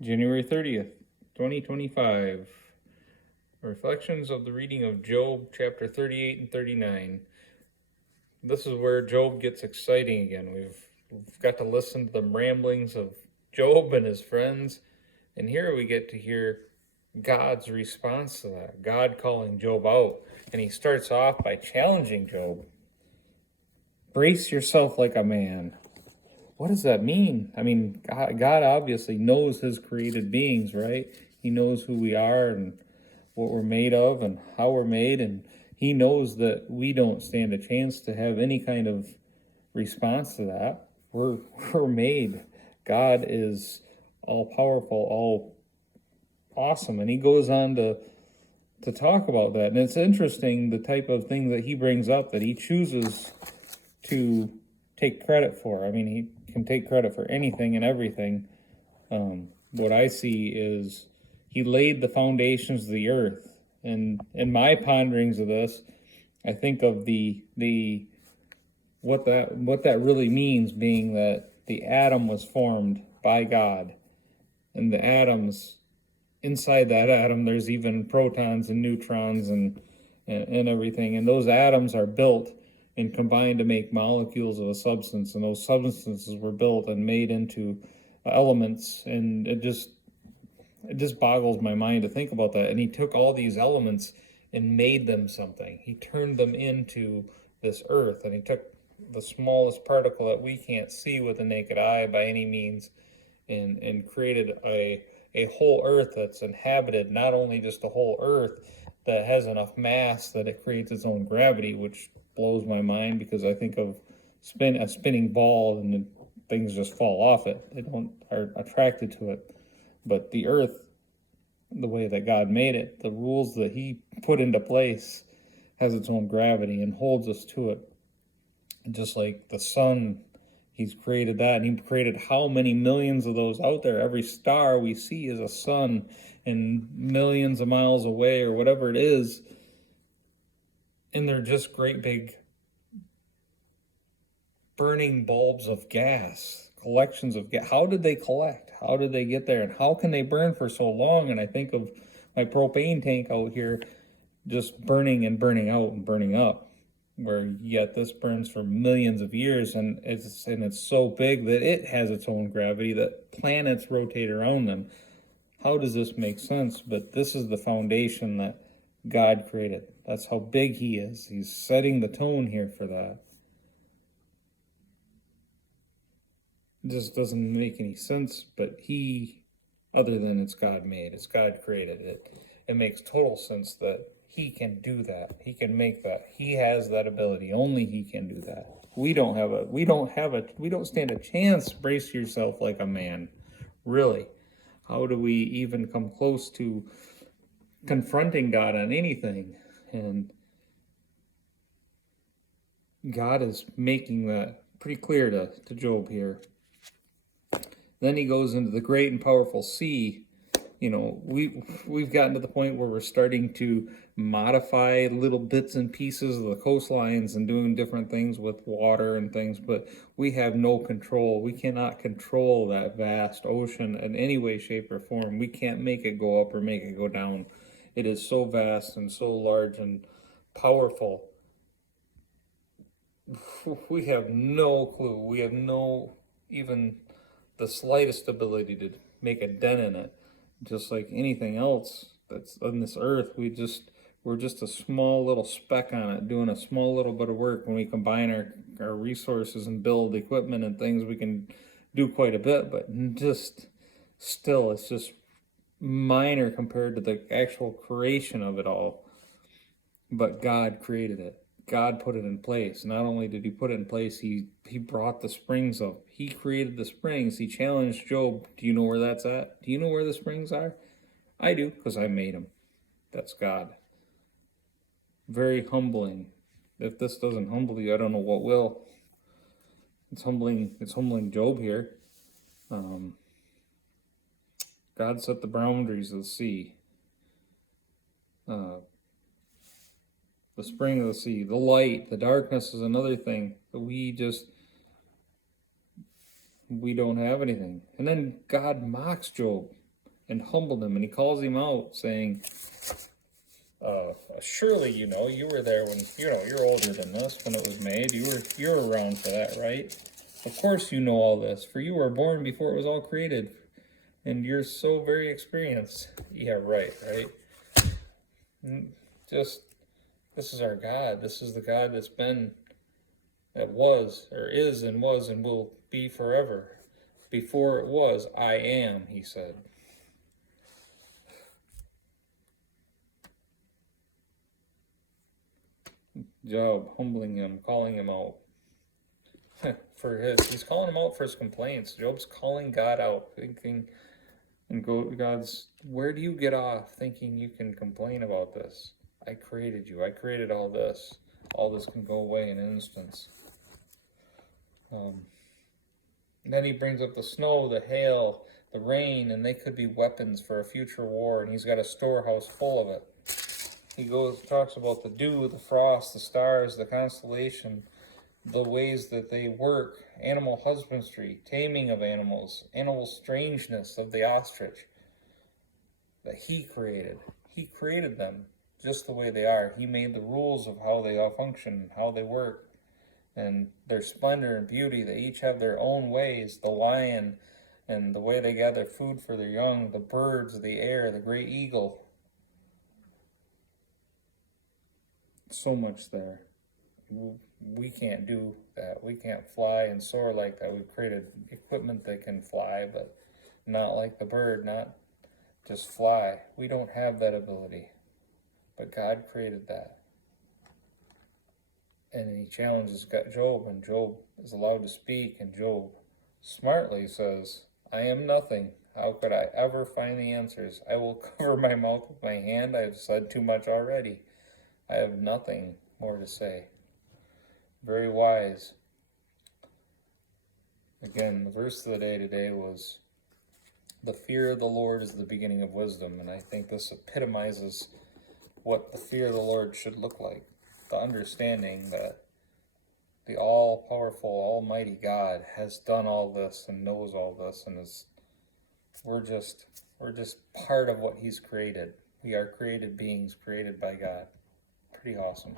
January 30th, 2025. Reflections of the reading of Job chapter 38 and 39. This is where Job gets exciting again. We've got to listen to the ramblings of Job and his friends, and here we get to hear God's response to that. God calling Job out, and he starts off by challenging Job. Brace yourself like a man. What does that mean? I mean, God obviously knows his created beings, right? He knows who we are and what we're made of and how we're made, and he knows that we don't stand a chance to have any kind of response to that. We're made. God is all powerful, all awesome, and he goes on to talk about that. And it's interesting the type of things that he brings up that he chooses to take credit for. I mean, he can take credit for anything and everything. What I see is he laid the foundations of the earth. And in my ponderings of this, I think of the what that really means, being that the atom was formed by God, and the atoms, inside that atom there's even protons and neutrons and everything, and those atoms are built and combined to make molecules of a substance, and those substances were built and made into elements, and it just boggles my mind to think about that. And he took all these elements and made them something. He turned them into this earth, and he took the smallest particle that we can't see with the naked eye by any means, and created a whole earth that's inhabited, not only just a whole earth that has enough mass that it creates its own gravity, which blows my mind because I think of a spinning ball and things just fall off it. They don't are attracted to it. But the earth, the way that God made it, the rules that he put into place, has its own gravity and holds us to it. And just like the sun, he's created that, and he created how many millions of those out there. Every star we see is a sun, and millions of miles away or whatever it is, and they're just great big burning bulbs of gas, collections of gas. How did they collect? How did they get there? And how can they burn for so long? And I think of my propane tank out here just burning and burning out and burning up, where yet this burns for millions of years, and it's so big that it has its own gravity, that planets rotate around them. How does this make sense? But this is the foundation that God created. That's how big he is. He's setting the tone here for that. It just doesn't make any sense, but other than it's God made, it's God created it. It makes total sense that he can do that. He can make that. He has that ability. Only he can do that. We don't stand a chance. Brace yourself like a man. Really. How do we even come close to confronting God on anything? And God is making that pretty clear to Job here. Then he goes into the great and powerful sea. You know, we've gotten to the point where we're starting to modify little bits and pieces of the coastlines and doing different things with water and things, but we have no control. We cannot control that vast ocean in any way, shape, or form. We can't make it go up or make it go down. It is so vast and so large and powerful. We have no clue. We have no even the slightest ability to make a dent in it. Just like anything else that's on this earth, we're just a small little speck on it, doing a small little bit of work. When we combine our resources and build equipment and things, we can do quite a bit, but just still, it's just minor compared to the actual creation of it all. But God created it. God put it in place. Not only did he put it in place, he brought the springs up. He created the springs. He challenged Job. Do you know where that's at? Do you know where the springs are? I do, because I made them. That's God. Very humbling. If this doesn't humble you, I don't know what will. It's humbling Job here. God set the boundaries of the sea. The spring of the sea, the light, the darkness is another thing that we don't have anything. And then God mocks Job. and humbled him. And he calls him out, saying, surely you know, you were there when, you know, you're older than this when it was made. You were around for that, right? Of course you know all this, for you were born before it was all created, and you're so very experienced. Yeah, right. Just, this is our God. This is the God that's been, that was, or is, and was, and will be forever. Before it was, I am, he said. Job humbling him, calling him out he's calling him out for his complaints. Job's calling God out, thinking, and God's, where do you get off thinking you can complain about this? I created you. I created all this. All this can go away in an instant. Then he brings up the snow, the hail, the rain, and they could be weapons for a future war, and he's got a storehouse full of it. He talks about the dew, the frost, the stars, the constellation, the ways that they work, animal husbandry, taming of animals, animal strangeness of the ostrich, that he created. He created them just the way they are. He made the rules of how they all function, how they work, and their splendor and beauty. They each have their own ways. The lion and the way they gather food for their young, the birds of the air, the great eagle. So much there. We can't do that. We can't fly and soar like that. We've created equipment that can fly, but not like the bird, not just fly. We don't have that ability, but God created that. And he challenges Job, and Job is allowed to speak, and Job smartly says, I am nothing. How could I ever find the answers? I will cover my mouth with my hand. I have said too much already. I have nothing more to say. Very wise. Again, the verse of the day today was, the fear of the Lord is the beginning of wisdom. And I think this epitomizes what the fear of the Lord should look like. The understanding that the all-powerful, almighty God has done all this and knows all this, and we're just part of what he's created. We are created beings created by God. Pretty awesome.